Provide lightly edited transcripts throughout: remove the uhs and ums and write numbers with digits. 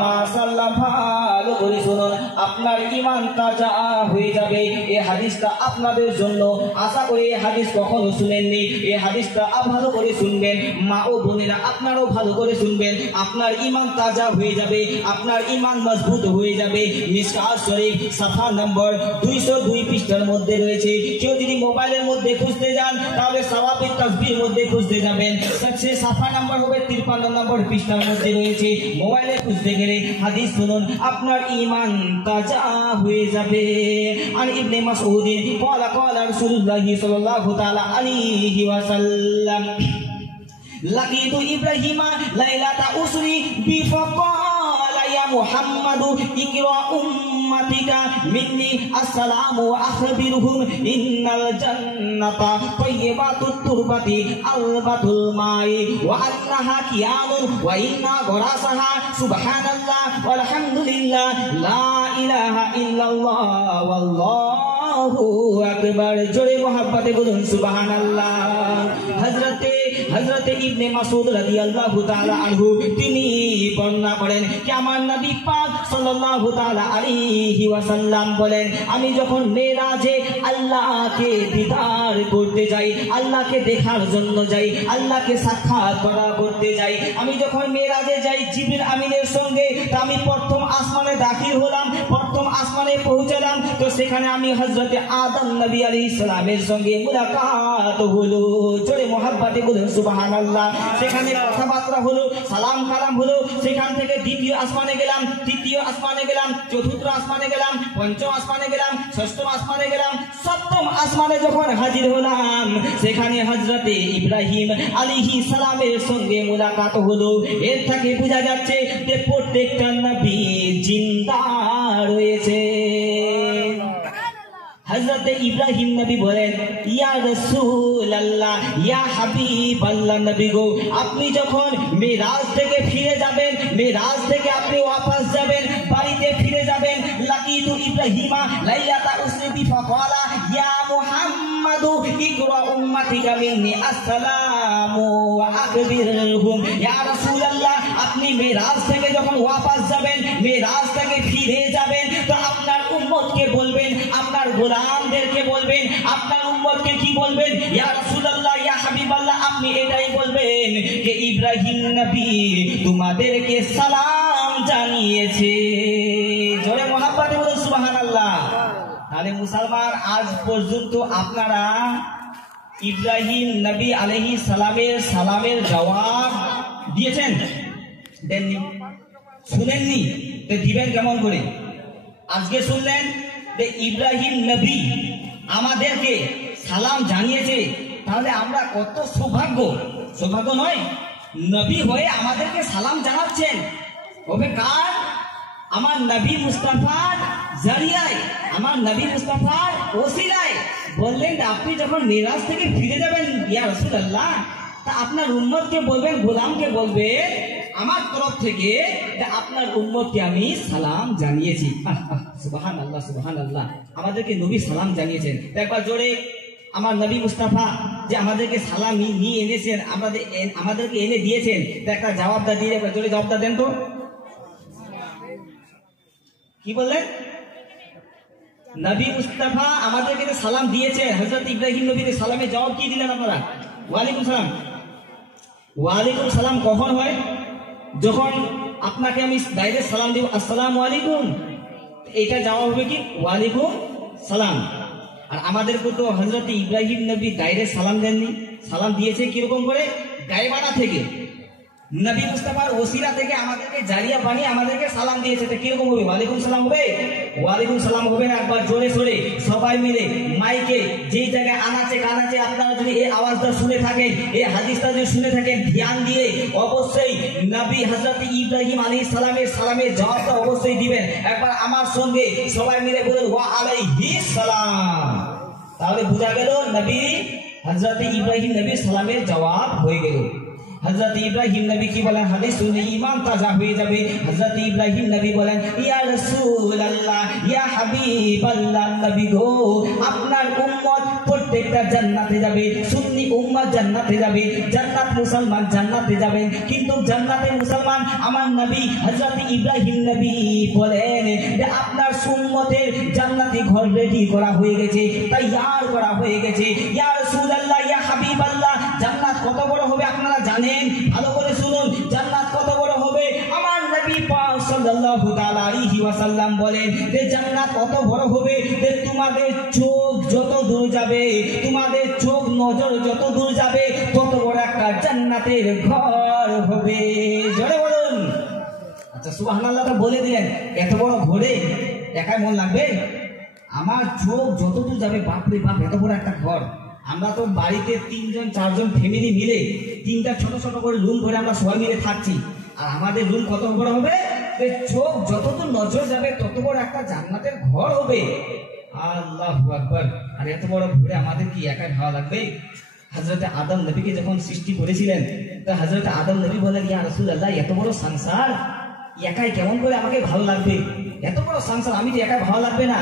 মাশাআল্লাহ, ভালো করে শুনুন, আপনার ঈমান তাজা হয়ে যাবে। এই হাদিসটা আপনাদের জন্য, আশা করি এই হাদিস কখনো শুনেননি, এই হাদিসটা ভালো করে শুনবেন। মা ও বোনেরা আপনারাও ভালো করে শুনবেন, আপনার ঈমান তাজা হয়ে যাবে, আপনার ঈমান মজবুত হয়ে যাবে। মিশকাত শরীফ সাফা নম্বর 202 পৃষ্ঠার মধ্যে রয়েছে। কেউ যদি মোবাইলের মধ্যে খুঁজতে যান তাহলে সাওয়াবিক তাসবির মধ্যে খুঁজতে যাবেন, সে সাফা নম্বর হবে 53 নম্বর পৃষ্ঠার মধ্যে রয়েছে। মোবাইলে খুঁজতে গেলে হাদিস শুনুন, আপনার ঈমান তাজা হয়ে যাবে। আর ইবনে মাসউদ قال قال رسول الله صلى الله تعالى عليه وسلم لقيت إبراهيم ليلة أسري بي فقال يا محمد اقرأ أمتك مني السلام وأخبرهم إن الجنة طيبة التربة ألبة الماء وأنها كيان وإن غراسها سبحان الله والحمد لله لا إله إلا الله والله আকবার। জোরে মোহাব্বতে বলুন সুবহানাল্লাহ। হযরতে ইবনে মাসউদ রাদিয়াল্লাহু তাআলা আনহু তিনি বর্ণনা করেন যে আমার নবী পাক সাল্লাল্লাহু তাআলা আলাইহি ওয়াসাল্লাম বলেন, আমি যখন মেরাজে আল্লাহকে দিদার করতে যাই, আল্লাহকে দেখার জন্য যাই, আল্লাহকে সাক্ষাৎ করতে যাই, আমি যখন মেরাজে যাই জিবরিল আমিনের সঙ্গে, তা আমি প্রথম আসমানে দাখিল হলাম, প্রথম আসমানে পৌঁছলাম, তো সেখানে আমি হযরতে আদম নবী আলাইহিস সালামের সঙ্গে মুলাকাত হলো। জোরে মোহাব্বতে বলুন সুবহানাল্লাহ। সেখানে কথাবার্তা হলো, সালাম কালাম হলো। সেখান থেকে দ্বিতীয় আসমানে গেলাম, তৃতীয় আসমানে গেলাম, চতুর্থ আসমানে গেলাম, পঞ্চম আসমানে গেলাম, ষষ্ঠ আসমানে গেলাম, সপ্তম আসমানে যখন হাজির হলাম সেখানে হযরতে ইব্রাহিম আলাইহিস সালামের সঙ্গে মুলাকাত হলো। এর থেকে বোঝা যাচ্ছে যে প্রত্যেকটা নবী জিন্দা রয়েছে। হযরতে ইব্রাহিম নবী বলেন, ইয়া রাসূলুল্লাহ, ইয়া হাবিবাল্লাহ নবী গো, আপনি যখন মিরাজ থেকে ফিরে যাবেন, মিরাজ থেকে আপনি ওয়াপাস যাবেন, বাড়িতে ফিরে যাবেন, লাকিতু ইব্রাহিমা লাইলাতা উসরি ফাকালা ইয়া মুহাম্মাদু ইকরা উম্মাতিকা মিন্নি আসসালামু ওয়া আখবিরহুম। ইয়া রাসূলুল্লাহ, আপনি মিরাজ থেকে যখন ওয়াপাস যাবেন, মিরাজ থেকে ফিরে যাবেন, তো আপনার উম্মতকে বলবেন, আপনার গোলামদেরকে বলবেন, আপনার উম্মতকে কি বলবেন? ইয়া রাসূলুল্লাহ, ইয়া হাবিবাল্লাহ, আপনি এটাই বলবেন যে ইব্রাহিম নবী তোমাদেরকে সালাম জানিয়েছে। জোরে মোহাব্বতে বলুন সুবহানাল্লাহ। তাহলে মুসলমান, আজ পর্যন্ত আপনারা ইব্রাহিম নবী আলাইহিস সালামের জবাব দিয়েছেন? দেননি? শুনেননি? তো দিবেন কেমন করে? আজকে শুনলেন যে ইব্রাহিম নবী আমাদেরকে সালাম জানিয়েছে, তাহলে আমরা কত সৌভাগ্য, সৌভাগ্য নয়? নবী হয়ে আমাদেরকে সালাম জানাচ্ছেন। ওবে কার? আমার নবী মুস্তাফার জারিয়ায়, আমার নবী মুস্তাফার ওসিলায়। বললেন আপনি যখন মিরাজ থেকে ফিরে যাবেন ইয়া রাসূলুল্লাহ, তা আপনার উম্মতকে বলবেন, গোলামকে বলবেন আমার তরফ থেকে আপনার উম্মতকে আমি সালাম জানিয়েছি। সুবহানাল্লাহ, সুবহানাল্লাহ। আমাদেরকে নবী সালাম জানিয়েছেন। একবার জোরে আমার নবী মুস্তাফা যে আমাদেরকে সালাম নিয়ে এনেছেন, আমাদেরকে এনে দিয়েছেন, তা একটা জবাবটা দিয়ে একবার জোরে জবাবটা দেন তো। কি বললেন? নবী মুস্তাফা আমাদেরকে সালাম দিয়েছেন। হযরত ইব্রাহিম নবীকে সালামের জবাব কি দিলেন আপনারা? ওয়ালাইকুম সালাম। ওয়ালাইকুম সালাম কখন হয়? যখন আপনাকে আমি ডাইরেক্ট সালাম দিব, আসসালামু আলাইকুম, এটা জবাব হবে কি? ওয়ালাইকুম সালাম। আর আমাদেরকে তো হযরত ইব্রাহিম নবী ডাইরেক্ট সালাম দেননি, সালাম দিয়েছে কিরকম করে? গায়বানা থেকে, নবী মুস্তাফার ওসিলা থেকে আমাদেরকে জারিয়া বানিয়ে আমাদেরকে সালাম দিয়েছে। তো কিরকম হবে? ওয়ালাইকুম সালাম হবে? ওয়ালাইকুম সালাম হবে না? একবার জোরে সোরে সবাই মিলে মাইকে যেই জায়গায় আনাচে কানাচে আপনারা যদি এই আওয়াজটা শুনে থাকেন, এই হাদিসটা যদি শুনে থাকেন, ধ্যান দিয়ে অবশ্যই নবী হযরত ইব্রাহিম আলাইহিস সালামের জবাবটা অবশ্যই দিবেন। একবার আমার সঙ্গে সবাই মিলে বলুন ওয়া আলাইহিস সালাম। তাহলে বোঝা গেল নবী হযরত ইব্রাহিম নবীর সালামের জবাব হয়ে গেল। হযরত ইব্রাহিম নবী কি বলেন? হাদিস শুনে ঈমান তাজা হয়ে যাবে। হযরত ইব্রাহিম নবী বলেন, ইয়া রাসূলুল্লাহ, ইয়া হাবিবাল্লাহ নবী গো, আপনার উম্মত প্রত্যেকটা জান্নাতে যাবে, সুন্নি উম্মাহ জান্নাতে যাবে, জান্নাত মুসলমান জান্নাতে যাবেন। কিন্তু জান্নাতে মুসলমান আমার নবী হযরত ইব্রাহিম নবী বলেন যে আপনার সুন্নতের জান্নাতি ঘর রেডি করা হয়ে গেছে, তৈয়ার করা হয়ে গেছে। ইয়া রাসূলুল্লাহ, ইয়া হাবিবাল্লাহ, জান্নাত কত বড় হবে আপনারা জানেন? ভালো করে শুনুন, জান্নাত কত বড় হবে। আমার নবী পাক সাল্লাল্লাহু তাআলা আলাইহি ওয়াসাল্লাম বলেন যে জান্নাত কত বড় হবে যে তোমাদের চোখ যত দূর যাবে, তোমাদের চোখ নজর যত দূর যাবে, তত বড় একটা জান্নাতের ঘর হবে। জোরে বলুন। আচ্ছা সুবহানাল্লাহ তো বলে দিলেন, এত বড় ঘরে একাই মন লাগবে? আমার চোখ যত দূর যাবে, বাপরে বাপ, এত বড় একটা ঘর। আমরা তো বাড়িতে 3জন 4জন ফ্যামিলি মিলে 3টা ছোট ছোট করে রুম করে আমরা সবাই মিলে থাকছি, আর আমাদের রুম কত বড় হবে যে চোখ যতদূর নজর যাবে তত বড় একটা জান্নাতের ঘর হবে। আল্লাহু আকবার। আর এত বড় ঘরে আমাদের কি একাই ভালো লাগবে? হযরত আদম নবীকে যখন সৃষ্টি করেছিলেন, তো হযরত আদম নবী বলেন, ইয়া রাসূলুল্লাহ, এত বড় সংসার একাই কেমন করে আমাকে ভালো লাগবে? এত বড় সংসার আমি তো একাই ভালো লাগবে না।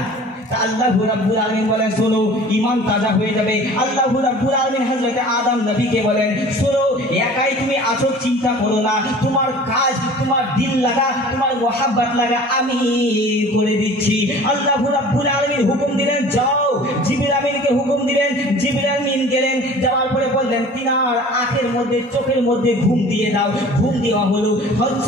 আল্লাহু রাব্বুল আলামিন বলেন, শোনো, ঈমান তাজা হয়ে যাবে। আল্লাহু রাব্বুল আলামিন হযরত আদম নবীকে বলেন, শোনো, একাই তুমি আছো, চিন্তা করো না, তোমার কাজ, তোমার দিল লাগা, তোমার মোহাব্বত লাগা আমি করে দিচ্ছি। আল্লাহু রাব্বুল আলামিন হুকুম দিলেন, যাও। জিবরিল আমিনকে হুকুম দিলেন, জিবরিল আমিন গেলেন, যাওয়ার পরে বললেন, তিনার আঁখের মধ্যে, চোখের মধ্যে ঘুম দিয়ে দাও। ঘুম দেওয়া হলো,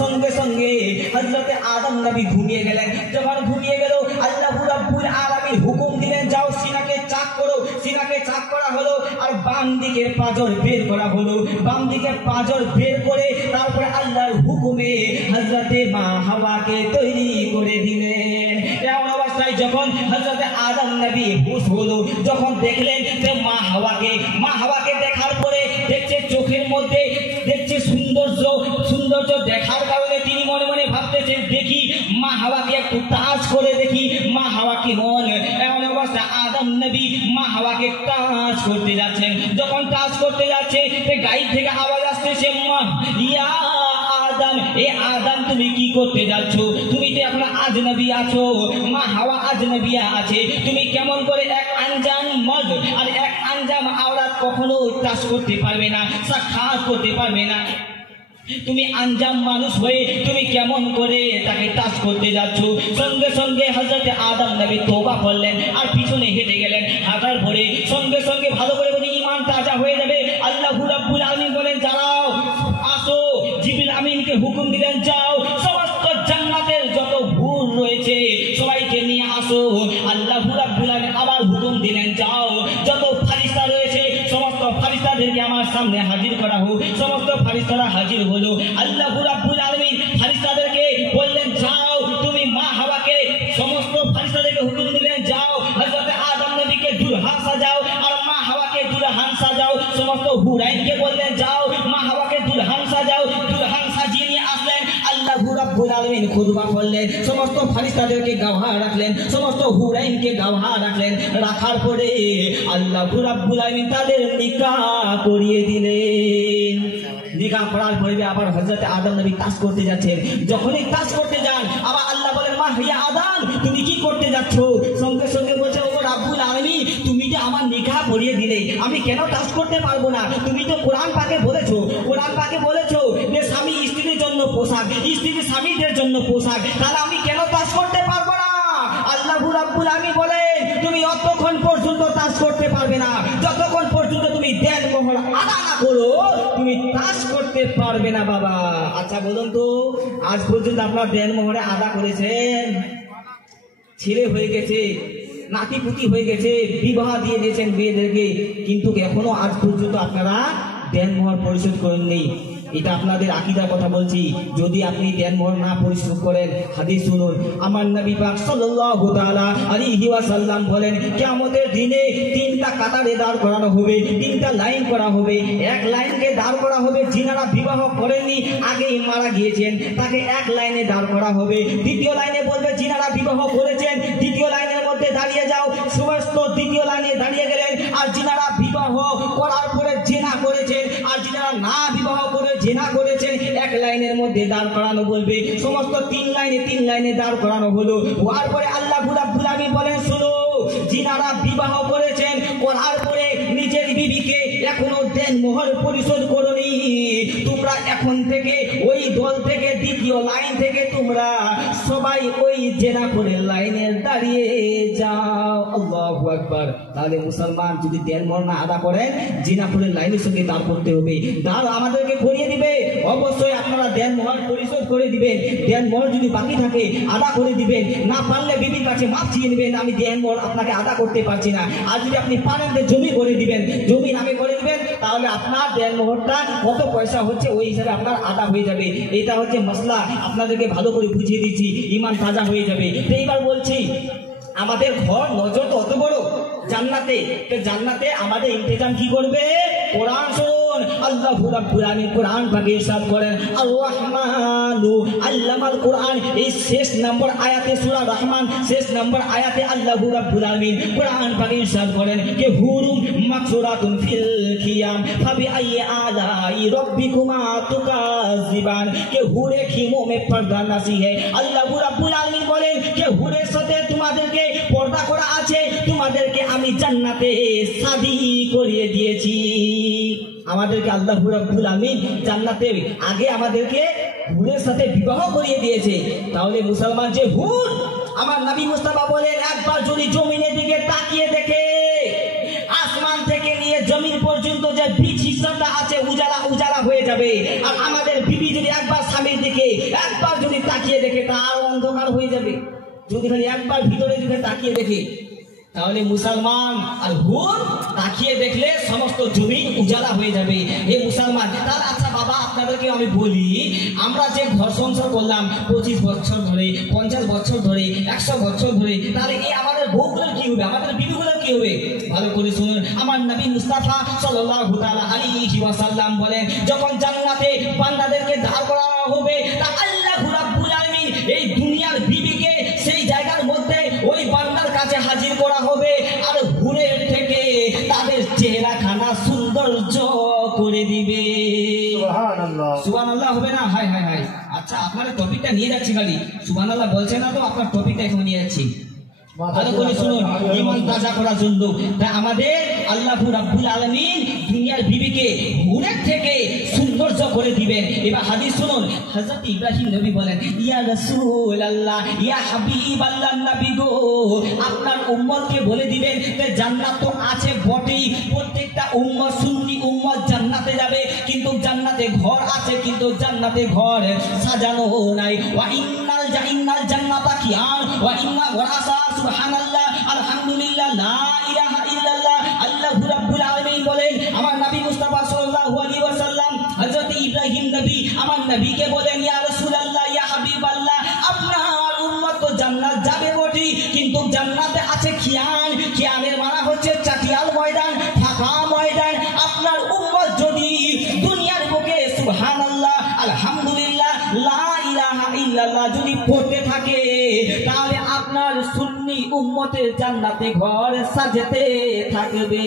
সঙ্গে সঙ্গে হযরত আদম নবী ঘুমিয়ে গেলেন। যখন ঘুমিয়ে গেল, আল্লাহু রাব্বুল আলামিন হুকুম দিলেন, যাও সিনাকে চাক করো। সিনাকে চাক করা হলো, আর বাম দিকের পাঁজর বের করা হলো। বাম দিকের পাঁজর বের করে তারপরে আল্লাহর হুকুমে হযরতে মা হাওয়াকে তৈরি করে দিলেন। এমন অবস্থায় যখন হযরতে আদম নবী হুশ হলো, যখন দেখলেন যে মা হাওয়াকে দেখার পরে দেখছে চোখের মধ্যে, দেখছে সৌন্দর্য দেখার কারণে তিনি মনে মনে ভাবতেছেন, দেখি মা হাওয়াকে একটু টাচ করে দেখি মা হাওয়া কেমন। এমন অবস্থা আদম নবী মা হাওয়াকে টাচ করতে যাচ্ছেন। যখন টাচ করতে যাচ্ছে, গায়ের থেকে আওয়াজ আসতেছে, মা ইয়া আদম, এ আদম তুমি কি করতে যাচ্ছ? তুমি তো এখন আজনবী আছো, মা হাওয়া আজনবিয়া আছে, তুমি কেমন করে এক আনজান মর্দ আর এক আনজান আওরাত কখনো টাচ করতে পারবে না, সাক্ষাৎ করতে পারবে না। তুমি আনজাম মানুষ হয়ে তুমি কেমন করে তাকে টাচ করতে যাচ্ছ? সঙ্গে সঙ্গে হযরত আদম নবী তওবা করলেন আর পিছনে হেঁটে গেলেন। হাঁটার পরে সঙ্গে সঙ্গে ভালো করে বলি ঈমান তাজা হয়ে যাবে। আল্লাহু রাব্বুল আলামিন বলেন, যাও, আসো। জিবরিল আমিনকে হুকুম দিলেন, যাও, সমস্ত জান্নাতের যত হুর রয়েছে সবাইকে নিয়ে আসো। আল্লাহু রাব্বুল আলামিন আবার হুকুম দিলেন, যাও, যত ফেরেশতা রয়েছে সমস্ত ফেরেশতাদেরকে আমার সামনে হাজির করা হোক। সমস্ত ফেরেশতারা হাজির হলো। আল্লাহু রাব্বুল আলামিন ফেরেশতাদেরকে বললেন, যাও, তুমি মা হাওয়াকে, সমস্ত ফেরেশতাদেরকে হুকুম দিলেন, যাও, হযরত আদম নবীকে দুলহান সাজাও আর মা হাওয়াকে দুলহান সাজাও। সমস্ত হুরাইনকে বললেন, যাও, মা হাওয়াকে দুলহান সাজাও। দুলহান সাজিয়ে নিয়ে আসলেন। আল্লাহু রাব্বুল আলামিন খুতবা করলেন, সমস্ত ফেরেশতাদেরকে গাওহা রাখলেন, সমস্ত হুরাইনকে গাওহা রাখলেন। রাখার পরে আল্লাহু রাব্বুল আলামিন তাদের নিকাহ করিয়ে দিলেন। নিকাহ করার পরে আবার হযরত আদম নবী কাজ করতে যাচ্ছেন। যখনই কাজ করতে যান, আবার আল্লাহ বলেন, মা ইয়া আদম, তুমি কি করতে যাচ্ছ? সঙ্গে সঙ্গে বলছে, ও রাব্বুল আলামিন, তুমি যে আমার নিকাহ পড়িয়ে দিলে, আমি কেন কাজ করতে পারবো না? তুমি তো কোরআন পাকে বলেছো যে স্বামী স্ত্রীর জন্য পোশাক, স্ত্রী স্বামীদের জন্য পোশাক, তাহলে আমি কেন কাজ করতে পারবো না? আল্লাহু রাব্বুল আলামিন বলেন, তুমি অতক্ষণ পর্যন্ত কাজ করতে পারবে না যতক্ষণ পর্যন্ত তুমি দেন মোহর আদা না করো, তুমি কাজ করতে পারবে না বাবা। আচ্ছা বলুন তো, আজ পর্যন্ত আপনারা দেন মোহরে আদা করেছেন? ছেলে হয়ে গেছে, নাতিপুতি হয়ে গেছে, বিবাহ দিয়ে দিয়েছেন মেয়েদেরকে, কিন্তু এখনো আজ পর্যন্ত আপনারা দেন মোহর পরিশোধ করেননি। এটা আপনাদের আকীদার কথা বলছি। যদি আপনি দেন মোহর না পরিশোধ করেন, হাদিস শুনুন। আমার নবী পাক সাল্লাল্লাহু তাআলা আলাইহি ওয়াসাল্লাম বলেন, কিয়ামতের দিনে 3টা কাতারে দাঁড় করানো হবে, 3টা লাইন করা হবে। এক লাইনকে দাঁড় করা হবে যিনারা বিবাহ করেননি, আগেই মারা গিয়েছেন, তাকে এক লাইনে দাঁড় করা হবে। দ্বিতীয় লাইনে বলবে যিনারা বিবাহ করেছেন, দ্বিতীয় লাইনের মধ্যে দাঁড়িয়ে যাও। সমস্ত দ্বিতীয় লাইনে দাঁড়িয়ে গেলেন। আর যিনারা বিবাহ করার পরে জেনা করেছেন, আর যিনারা না বিবাহ করে জেনা করেছেন, এক লাইনের মধ্যে দাঁড় করানো বলবে। সমস্ত 3 লাইনে দাঁড় করানো হলো। হওয়ার পরে আল্লাহু রাব্বুল আলামিন বলেন, শোনো, যিনারা বিবাহ করেছেন, করার পরে দেন মোহর পরিশোধ করনি, তোমরা এখন থেকে ওই দল থেকে দ্বিতীয় লাইন থেকে তোমরা সবাই ওই জেনা করে লাইনে দাঁড়িয়ে যাও। আল্লাহু আকবার। তাহলে মুসলমান যদি দেন মোহর না আদা করেন, জিনা করে লাইনের সঙ্গে দাঁড় করতে হবে, দাঁড় আমাদেরকে করিয়ে দিবে। অবশ্যই আপনারা দেন মোহর পরিশোধ করে দিবেন, দেন মোহর যদি বাকি থাকে আদা করে দিবেন, না পারলে বিবির কাছে মাপ চেয়ে নেবেন, আমি দেন মোহর আপনাকে আদা করতে পারছি না। আর যদি আপনি পারেন জমি করে দিবেন, জমি নামে করে দিবেন, তাহলে আপনার দেন মোহরটা কত পয়সা হচ্ছে ওই হিসাবে আপনার আদা হয়ে যাবে। এটা হচ্ছে মশলা, আপনাদেরকে ভালো করে বুঝিয়ে দিচ্ছি, ইমান তাজা হয়ে যাবে। তো এইবার বলছি, আমাদের ঘর নজর তো অত বড় জান্নাতে, তো জান্নাতে আমাদের ইন্তেজাম কি করবে? কোরআন শুনুন, আল্লাহ রাব্বুল আলামিন কোরআন পাকে ইরশাদ করেন, আর রহমানু আল্লামাল কোরআন। এই শেষ নম্বর আয়াতে সূরা রহমান শেষ নম্বর আয়াতে আল্লাহ রাব্বুল আলামিন কোরআন পাকে ইরশাদ করেন কে হুরুম মাকসুরাতুন ফিল খিয়াম ফাবি আইয়ি আলাই রাব্বিকুমা তুকাযিবান। কে হুরে খিমো মে পর্দা নাসি হে। আল্লাহ রাব্বুল আলামিন বলেন কে হুরের সাথে তোমাদেরকে পর্দা করা আছে, তোমাদেরকে আমি জান্নাতে শাদী করিয়ে দিয়েছি। আমাদেরকে আল্লাহ রাব্বুল আলামিন জান্নাতে আগে আমাদেরকে হুরের সাথে বিবাহ করিয়ে দিয়েছে। তাহলে মুসলমান যে হুর, আমার নবী মুস্তাফা বলেন একবার যদি জমিনের দিকে তাকিয়ে দেখে, আসমান থেকে নিয়ে জমিন পর্যন্ত যে বীজ হিসাবটা আছে উজালা উজালা হয়ে যাবে। আর আমাদের বিবি যদি একবার স্বামীর দিকে একবার যদি তাকিয়ে দেখে, তা আর অন্ধকার হয়ে যাবে। যদি খালি একবার ভিতরে দিকে তাকিয়ে দেখে, তাহলে মুসলমান আর হুর তাকিয়ে দেখলে সমস্ত জমিন উজালা হয়ে যাবে। এই মুসলমান তার আচ্ছা বাবা, আপনাদেরকে আমি বলি, আমরা যে ঘর সংসার করলাম 25 বছর ধরে, 50 বছর ধরে, 100 বছর ধরে, তাহলে এই আমাদের বউগুলোর কি হবে, আমাদের বিবিগুলোর কি হবে? ভালো করে শুনুন, আমার নবী মুস্তাফা সাল্লাল্লাহু তাআলা আলাইহি ওয়াসাল্লাম বলেন, যখন জান্নাতে বান্দাদেরকে দাঁড় করা হবে, তা আল্লাহ রাব্বুল আলামিন এই দুনিয়ার বিবিকে সেই জায়গার মধ্যে ওই বান্দার কাছে হাজির করা হবে, আর হুরের থেকে তাদের চেহারাখানা সৌন্দর্য করে দিবে। সুবহানাল্লাহ, সুবহানাল্লাহ হবে না? High high high. আচ্ছা, আপনার টপিকটা নিয়ে যাচ্ছি, খালি সুবহানাল্লাহ বলছে না তো, আপনার টপিকটা এখন নিয়ে যাচ্ছি। ভালো করে শুনুন, ঈমান তাজা করার জন্য আমাদের আল্লাহ রাব্বুল আলামিন দুনিয়ার বিবিকে হুরের থেকে সৌন্দর্য করে দিবেন। এবার হাদিস শুনুন, হযরত ইব্রাহিম নবী বলেন, ইয়া রাসূলুল্লাহ, ইয়া হাবিবাল্লাহ নবী গো, আপনার উম্মতকে বলে দিবেন যে জান্নাত তো আছে বটেই, প্রত্যেকটা উম্মত সুন্নি উম্মত জান্নাতে যাবে, কিন্তু জান্নাতে ঘর আছে, কিন্তু জান্নাতে ঘর সাজানো নাই। ওয়া ইন্নাল জান্নাতা কিয়ান ওয়া ইন্না ওয়ারাসা সুবহানাল্লাহ আলহামদুলিল্লাহ লা ইলাহা ইল্লাল্লাহ। আল্লাহ রাব্বুল আলামিন বলেন, আমার নবী মুস্তাফা সাল্লাল্লাহু আলাইহি ওয়াসাল্লাম হযরত ইব্রাহিম নবী আমার নবীকে বলেন, ইয়া রাসূলুল্লাহ, ইয়া হাবিবাল্লাহ, আপনার উম্মত তো জান্নাত যাবে বটে, কিন্তু জান্নাতে আছে খিয়ান। খিয়ানের মানে হচ্ছে চাটিয়াল ময়দান, ফাঁকা ময়দান। আপনার উম্মত যদি দুনিয়ার বুকে সুবহানাল্লাহ আলহামদুলিল্লাহ লা ইলাহা ইল্লাল্লাহ যদি পড়তে থাকে, তাহলে আপনার সুন্নি উম্মতের জান্নাতে ঘর সাজতে থাকবে।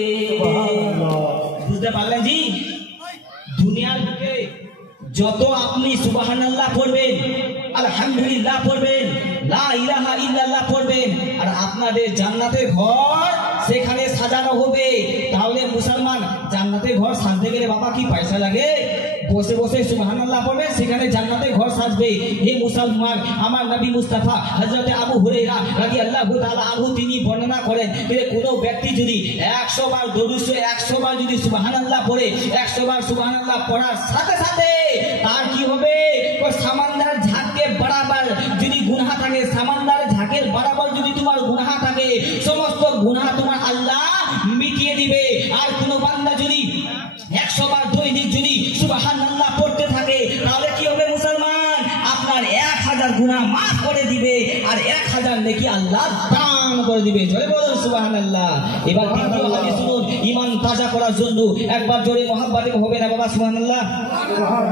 বুঝতে পারলেন জি? দুনিয়ার বুকে যত আপনি সুবহানাল্লাহ পড়বেন, আলহামদুলিল্লাহ পড়বেন, লা ইলাহা ইল্লাল্লাহ পড়বেন, আর আপনাদের জান্নাতের ঘর সেখানে সাজানো হবে। তাহলে মুসলমান জান্নাতের ঘর সাজতে গেলে বাবা কি পয়সা লাগে? বসে বসে সুবহানাল্লাহ পড়বে, সেখানে জান্নাতের ঘর সাজবে। হে মুসলমান, আমার নবী মুস্তাফা হযরত আবু হুরায়রা রাদিয়াল্লাহু তাআলা আনহু তিনি বর্ণনা করেন যে কোনো ব্যক্তি যদি 100 বার দরুদ 100 বার যদি সুবহানাল্লাহ পড়ে, 100 বার সুবহানাল্লাহ পড়ার সাথে সাথে তার কি হবে? সামান্দার ঝাঁকের বরাবর যদি গুনাহ থাকে, সামান্দার ঝাঁকের বরাবর যদি তোমার গুনাহ থাকে, সমস্ত গুনাহ তোমার আল্লাহ মিটিয়ে দিবে। আর কোনো বান্দা যদি 100 বার দৈনিক যদি সুবহানাল্লাহ পড়তে থাকে, তাহলে কি হবে মুসলমান? আপনার 1000 গুনাহ মাফ করে দিবে, আর 1000 নেকি আল্লাহ দান করে দিবে। জোরে বলুন সুবহানাল্লাহ। এবার দ্বিতীয় হাদিস শুনুন, ঈমান তাজা করার জন্য একবার জোরে মহব্বতে হবে না বাবা সুবহানাল্লাহ?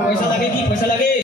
পয়সা লাগে কি? পয়সা লাগে?